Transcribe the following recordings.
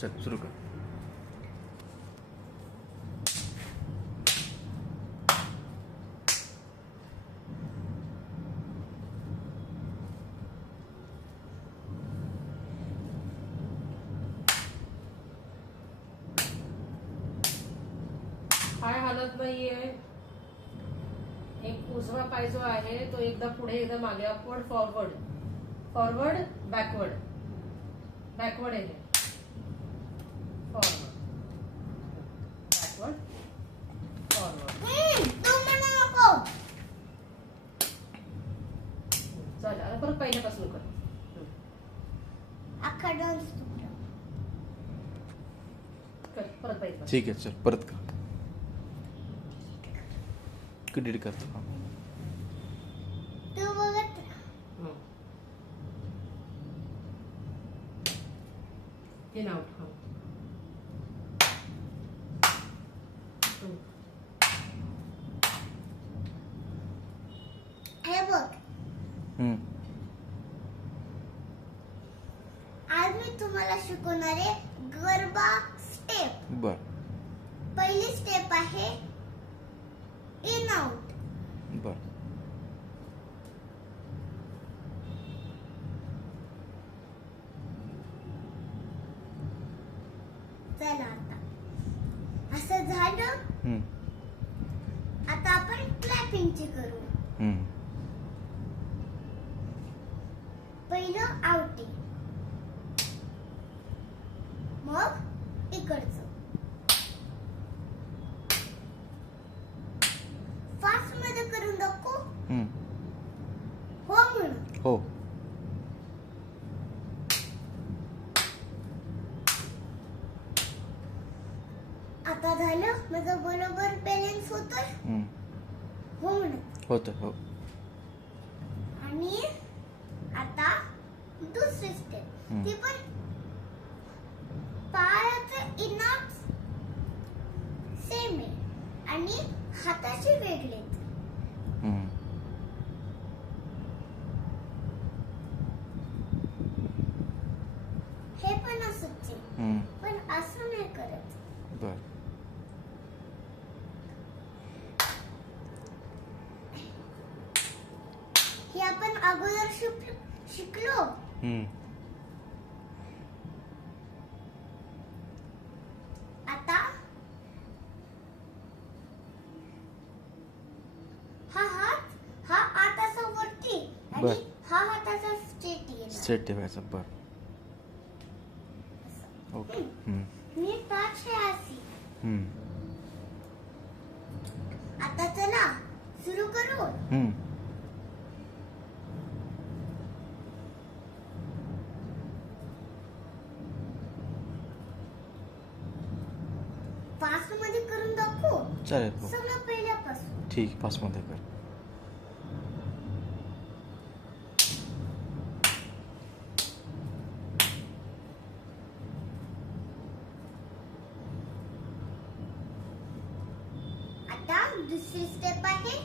चल सुरू कर. पाय हालत नाहीये. एक उजवा पाय जो आहे तो एकदा पुढे एकदा मागे, upward forward, forward backward, backward आहे, फॉरवर्ड बॅकवर्ड फॉरवर्ड. चल आता परत पहिल्यापासून कर. कर परत पहिल्यापासून. ठीक आहे चल परत कर. डिलीट करतो. In out. हे बघ, आज मी तुम्हाला शिकवणार आहे गरबा स्टेप. बर. पहिली स्टेप आहे इन आउट. बर. चला आता असं झालं. आता आपण क्लॅपिंगची करू. पहिलं आउटिंग, मग इकडचं. फास्ट मध्ये करून दाखवू. हो म्हणून. हो. आता झालं माझं बरोबर बॅलन्स होतोय. हो म्हणून होतं. हो. आणि आता दुसरी स्टेप, ती पण पायाचं इनाप सेम आहे आणि हाताची वेगळेच. हे पण असंच आहे, पण असं नाही करत. बर. हे आपण अगोदर शिकलो. आता हा हात हा आताचा वरती आणि हा हाताचा स्ट्रेट येईल. स्ट्रेट ठेवायचा. बर. ओके. मी 580. आता चला सुरू करू. फास्ट मध्ये करून दाखवू. चालेल. हो. सगळं पहिल्यापासून. ठीक. फास्ट मध्ये कर. आता दुसरी स्टेप आहे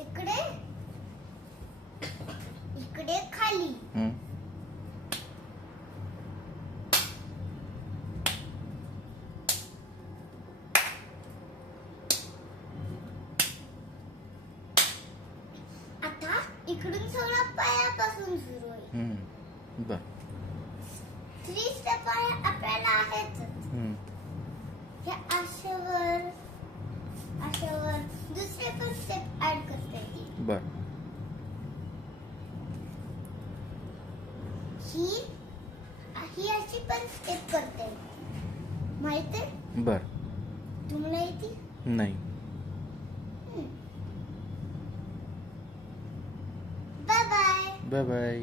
इकडे इकडे खाली. आता इकडून सगळं पायापासून सुरू होईल. बर. 3 स्टेप आहे आपल्याला आहेच. हे अशावर अशावर दुसरे पण स्टेप ऍड करता येईल. बर. ही अशी पण स्टेप करता येईल. माहित आहे? बर. तुम्हाला येते? नाही. Bye bye. Bye bye.